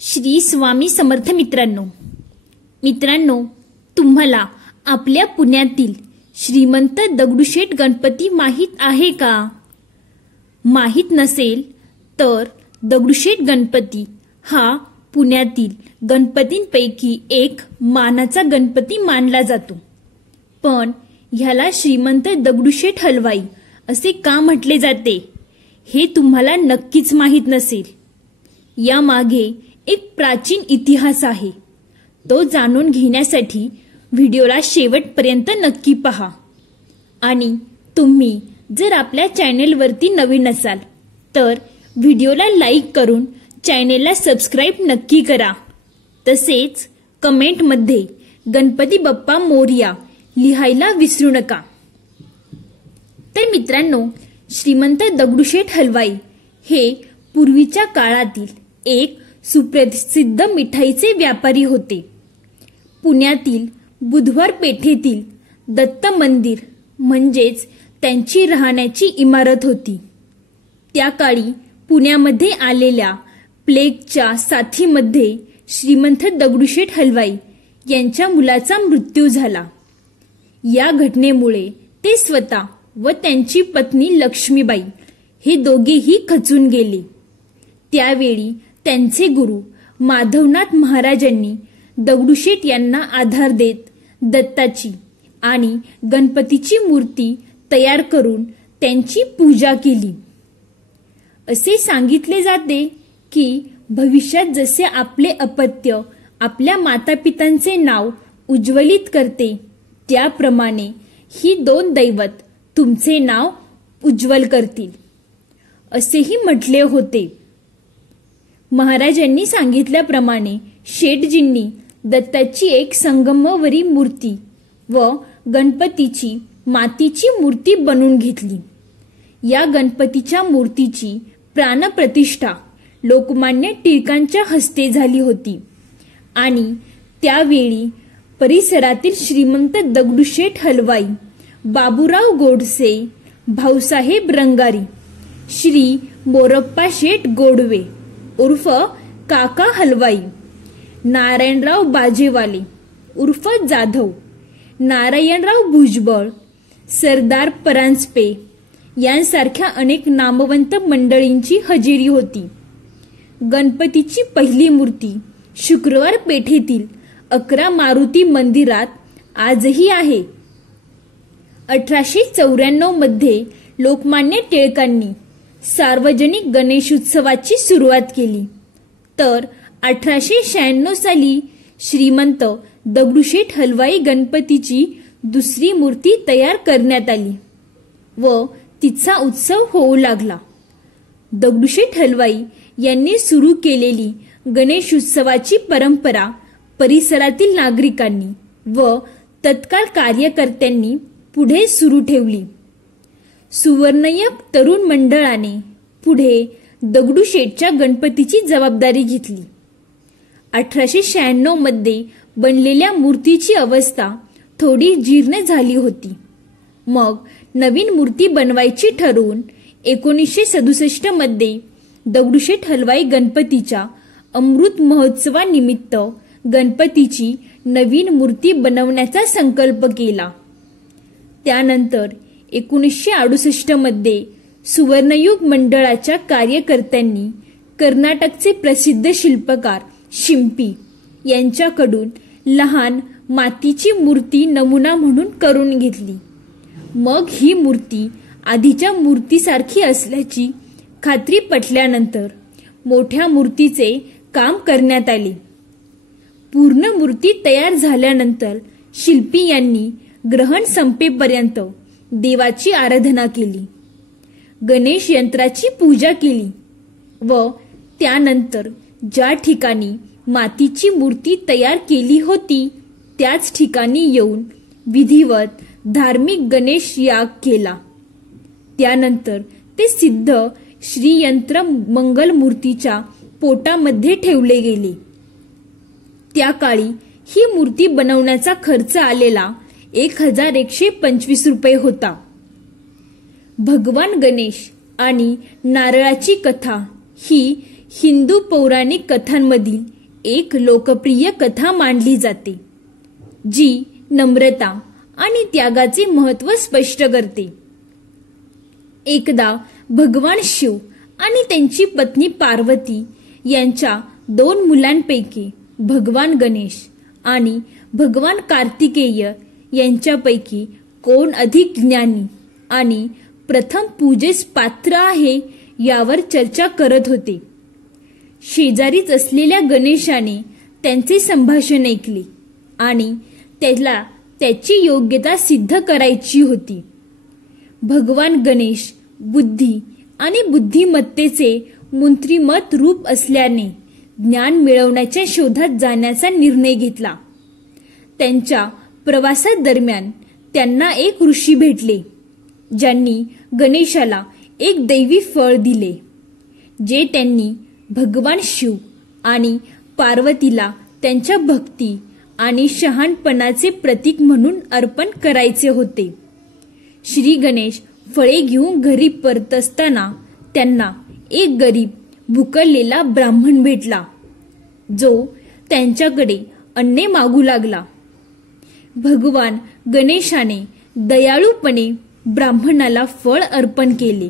श्री स्वामी समर्थ मित्रांनो, तुम्हाला आपल्या पुण्यातील श्रीमंत दगडूशेठ गणपती माहीत आहे का? माहीत नसेल तर दगडूशेठ गणपती हा पुण्यातील गणपतींपैकी एक मानाचा गणपती मानला जातो. पण ह्याला श्रीमंत दगडूशेठ हलवाई असे का म्हटले जाते हे तुम्हाला नक्कीच माहीत नसेल. यामागे एक प्राचीन इतिहास आहे. तो जाणून घेण्यासाठी व्हिडिओला शेवटपर्यंत नक्की पहा. आणि तुम्ही जर आपल्या चॅनेलवरती नवीन असाल तर व्हिडिओला लाईक करून चॅनेलला सबस्क्राईब नक्की करा. तसेच कमेंटमध्ये गणपती बाप्पा मोरया लिहायला विसरू नका. तर मित्रांनो, श्रीमंत दगडूशेठ हलवाई हे पूर्वीच्या काळातील एक सुप्रसिद्ध मिठाईचे व्यापारी होते. पुण्यातील बुधवार पेठेतील दत्त मंदिर म्हणजेच त्यांची राहण्याची इमारत होती. त्या काळी पुण्यामध्ये आलेल्या प्लेगच्या साथीमध्ये श्रीमंत दगडूशेठ हलवाई यांच्या मुलाचा मृत्यू झाला. या घटनेमुळे ते स्वतः व त्यांची पत्नी लक्ष्मीबाई हे दोघेही खचून गेले. त्यावेळी त्यांचे गुरु माधवनाथ महाराजांनी दगडूशेठ यांना आधार देत दत्ताची आणि गणपतीची मूर्ती तयार करून त्यांची पूजा केली. असे सांगितले जाते की भविष्यात जसे आपले अपत्य आपल्या मातापितांचे नाव उज्ज्वलित करते, त्याप्रमाणे ही दोन दैवत तुमचे नाव उज्ज्वल करतील असेही म्हटले होते. महाराजांनी सांगितल्याप्रमाणे शेठजींनी दत्ताची एक संगमरवरी मूर्ती व गणपतीची मातीची मूर्ती बनवून घेतली. या गणपतीच्या मूर्तीची प्राणप्रतिष्ठा लोकमान्य टिळकांच्या हस्ते झाली होती आणि त्यावेळी परिसरातील श्रीमंत दगडूशेठ हलवाई, बाबूराव गोडसे, भाऊसाहेब रंगारी, श्री मोरप्पा शेठ गोडवे उर्फ काका हलवाई, नारायणराव बाजेवाले उर्फ जाधव, नारायणराव भुजबळ, सरदार परांजपे यांसारख्या अनेक नामवंत मंडळींची हजेरी होती. गणपतीची पहिली मूर्ती शुक्रवार पेठेतील 11 मारुती मंदिरात आजही आहे. 1894 मध्ये लोकमान्य टिळकांनी सार्वजनिक गणेशोत्सवाची सुरुवात केली. तर 1896 साली श्रीमंत दगडूशेठ हलवाई गणपतीची दुसरी मूर्ती तयार करण्यात आली व तिचा उत्सव होऊ लागला. दगडूशेठ हलवाई यांनी सुरू केलेली गणेशोत्सवाची परंपरा परिसरातील नागरिकांनी व तत्काळ कार्यकर्त्यांनी पुढे सुरू ठेवली. सुवर्णयुग तरुण मंडळाने पुढे दगडूशेठच्या गणपतीची जबाबदारी घेतली. 1896 मध्ये बनलेल्या मूर्तीची अवस्था थोडी जीर्ण झाली होती. मग नवीन मूर्ती बनवायची ठरवून 1967 मध्ये दगडूशेठ हलवाई गणपतीच्या अमृत महोत्सवानिमित्त गणपतीची नवीन मूर्ती बनवण्याचा संकल्प केला. त्यानंतर 1968 मध्ये सुवर्णयुग मंडळाच्या कार्यकर्त्यांनी कर्नाटकचे प्रसिद्ध शिल्पकार शिंपी यांच्याकडून लहान मातीची मूर्ती नमुना म्हणून करून घेतली. मग ही मूर्ती आधीच्या मूर्तीसारखी असल्याची खात्री पटल्यानंतर मोठ्या मूर्तीचे काम करण्यात आले. पूर्ण मूर्ती तयार झाल्यानंतर शिल्पी यांनी ग्रहण संपेपर्यंत देवाची आराधना केली, गणेश यंत्राची पूजा केली व त्यानंतर ज्या ठिकाणी मातीची मूर्ती तयार केली होती त्याच ठिकाणी येऊन विधिवत धार्मिक गणेश याग केला. त्यानंतर ते सिद्ध श्रीयंत्र मंगल मूर्तीच्या पोटामध्ये ठेवले गेले. त्या काळी ही मूर्ती बनवण्याचा खर्च आलेला 1125 रुपये होता. भगवान गणेश आणि नारळाची कथा ही हिंदू पौराणिक कथांमधील एक लोकप्रिय कथा मानली जाते, जी नम्रता आणि त्यागाचे महत्त्व स्पष्ट करते. एकदा भगवान शिव आणि त्यांची पत्नी पार्वती यांच्या 2 मुलांपैकी भगवान गणेश आणि भगवान कार्तिकेय यांच्यापैकी कोण अधिक ज्ञानी आणि प्रथम पूजेस पात्र आहे यावर चर्चा करत होते. शेजारीच असलेल्या गणेशाने त्यांचे संभाषण ऐकले आणि त्याला त्याची योग्यता सिद्ध करायची होती. भगवान गणेश बुद्धी आणि बुद्धिमत्तेचे मूर्तिमंत रूप असल्याने ज्ञान मिळवण्याच्या शोधात जाण्याचा निर्णय घेतला. त्यांच्या प्रवासादरम्यान त्यांना एक ऋषी भेटले, ज्यांनी गणेशाला एक दैवी फळ दिले, जे त्यांनी भगवान शिव आणि पार्वतीला त्यांच्या भक्ती आणि शहाणपणाचे प्रतीक म्हणून अर्पण करायचे होते. श्री गणेश फळे घेऊन घरी परत असताना त्यांना एक गरीब भुकलेला ब्राह्मण भेटला, जो त्यांच्याकडे अन्ने मागू लागला. भगवान गणेशाने दयाळूपणे ब्राह्मणाला फळ अर्पण केले.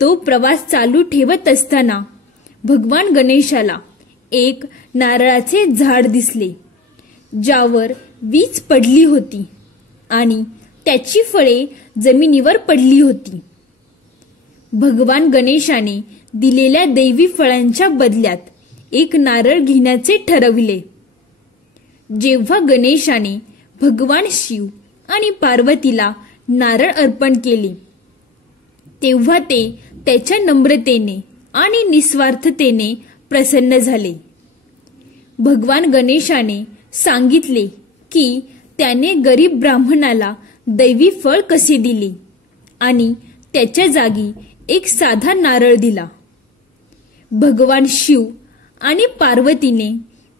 तो प्रवास चालू ठेवत असताना भगवान गणेशाला एक नारळाचे झाड दिसले, ज्यावर वीज पडली होती आणि त्याची फळे जमिनीवर पडली होती. भगवान गणेशाने दिलेल्या दैवी फळांच्या बदल्यात एक नारळ घेण्याचे ठरविले. जेव्हा गणेशाने भगवान शिव आणि पार्वतीला नारळ अर्पण केले, तेव्हा ते त्याच्या नम्रतेने आणि निस्वार्थतेने प्रसन्न झाले. भगवान गणेशाने सांगितले की त्याने गरीब ब्राह्मणाला दैवी फळ कसे दिले आणि त्याच्या जागी एक साधा नारळ दिला. भगवान शिव आणि पार्वतीने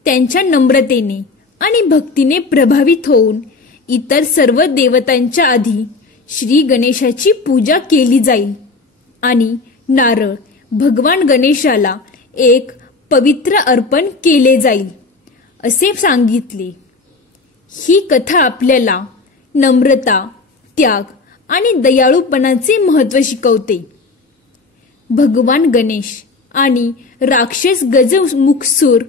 त्यांच्या नम्रतेने आणि भक्तीने प्रभावित होऊन इतर सर्व देवतांच्या आधी श्री गणेशाची पूजा केली जाईल आणि नारळ भगवान गणेशाला एक पवित्र अर्पण केले जाईल असे सांगितले. ही कथा आपल्याला नम्रता, त्याग आणि दयाळूपणाचे महत्त्व शिकवते. भगवान गणेश आणि राक्षस गजमुखसूर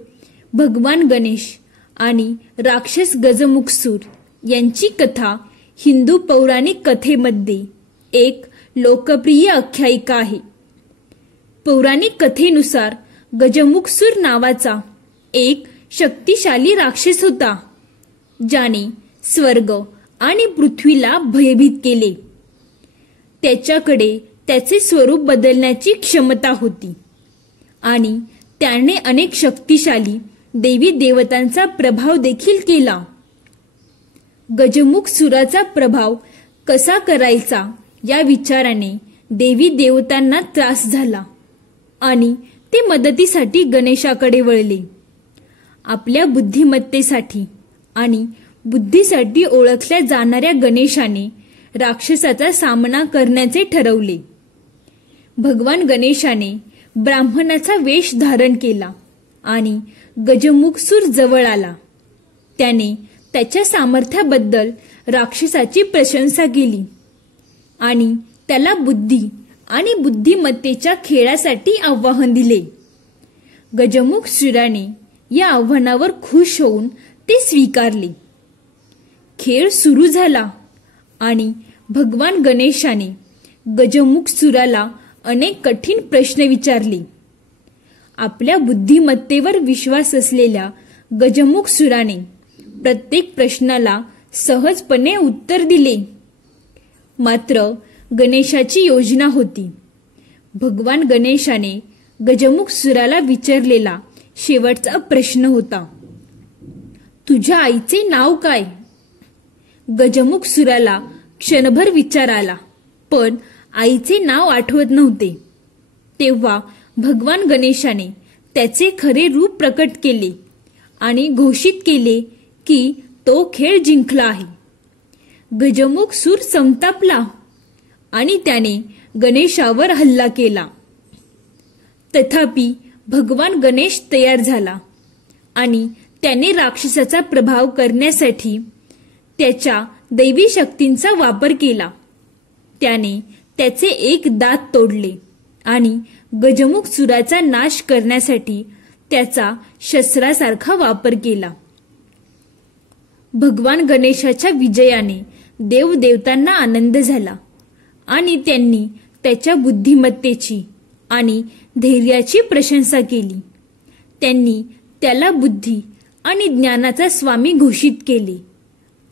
भगवान गणेश आणि राक्षस गजमुखसूर यांची कथा हिंदू पौराणिक कथेमध्ये एक लोकप्रिय आख्यायिका आहे. पौराणिक कथेनुसार गजमुखसूर नावाचा एक शक्तिशाली राक्षस होता, ज्याने स्वर्ग आणि पृथ्वीला भयभीत केले. त्याच्याकडे त्याचे स्वरूप बदलण्याची क्षमता होती आणि त्याने अनेक शक्तिशाली देवी देवतांचा प्रभाव देखील केला. गजमुखसुराचा प्रभाव कसा करायचा या विचाराने देवी देवतांना त्रास झाला आणि ते मदतीसाठी गणेशाकडे वळले. आपल्या बुद्धिमत्तेसाठी आणि बुद्धीसाठी ओळखल्या जाणाऱ्या गणेशाने राक्षसाचा सामना करण्याचे ठरवले. भगवान गणेशाने ब्राह्मणाचा वेश धारण केला आणि गजमुखसूर जवळ आला. त्याने त्याच्या सामर्थ्याबद्दल राक्षसाची प्रशंसा केली आणि त्याला बुद्धी आणि बुद्धिमत्तेच्या खेळासाठी आवाहन दिले. गजमुखसुराने या आव्हानावर खुश होऊन ते स्वीकारले. खेळ सुरू झाला आणि भगवान गणेशाने गजमुखसुराला अनेक कठीण प्रश्न विचारले. आपल्या बुद्धिमत्तेवर विश्वास असलेल्या गजमुखसुराने प्रत्येक प्रश्नाला सहजपणे उत्तर दिले. मात्र गणेशाची योजना होती. भगवान गणेशाने गजमुखसुराला विचारलेला शेवटचा प्रश्न होता, तुझ्या आईचे नाव काय? गजमुखसुराला क्षणभर विचार आला, पण आईचे नाव आठवत नव्हते. तेव्हा भगवान गणेशाने त्याचे खरे रूप प्रकट केले आणि घोषित केले की तो खेळ जिंकला आहे. गजमुखसूर संतापला आणि त्याने गणेशावर हल्ला केला. तथापि भगवान गणेश तयार झाला आणि त्याने राक्षसाचा प्रभाव करण्यासाठी त्याच्या दैवी शक्तींचा वापर केला. त्याने त्याचे एक दात तोडले आणि गजमुख सुराचा नाश करण्यासाठी त्याचा शस्त्रासारखा वापर केला. भगवान गणेशाच्या विजयाने देवदेवतांना आनंद झाला आणि त्यांनी त्याच्या बुद्धिमत्तेची आणि धैर्याची प्रशंसा केली. त्यांनी त्याला बुद्धी आणि ज्ञानाचा स्वामी घोषित केले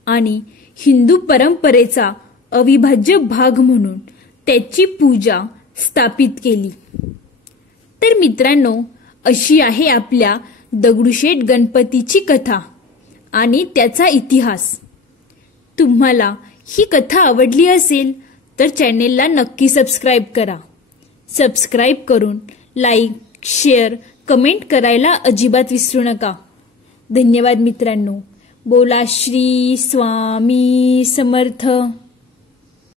आणि हिंदू परंपरेचा अविभाज्य भाग म्हणून त्याची पूजा स्थापित केली. तर मित्रांनो, अशी आहे आपल्या दगडूशेठ गणपतीची कथा आणि त्याचा इतिहास. तुम्हाला ही कथा आवडली असेल तर चॅनेलला नक्की सबस्क्राईब करा. सबस्क्राईब करून लाईक, शेअर, कमेंट करायला अजिबात विसरू नका. धन्यवाद मित्रांनो. बोला श्री स्वामी समर्थ.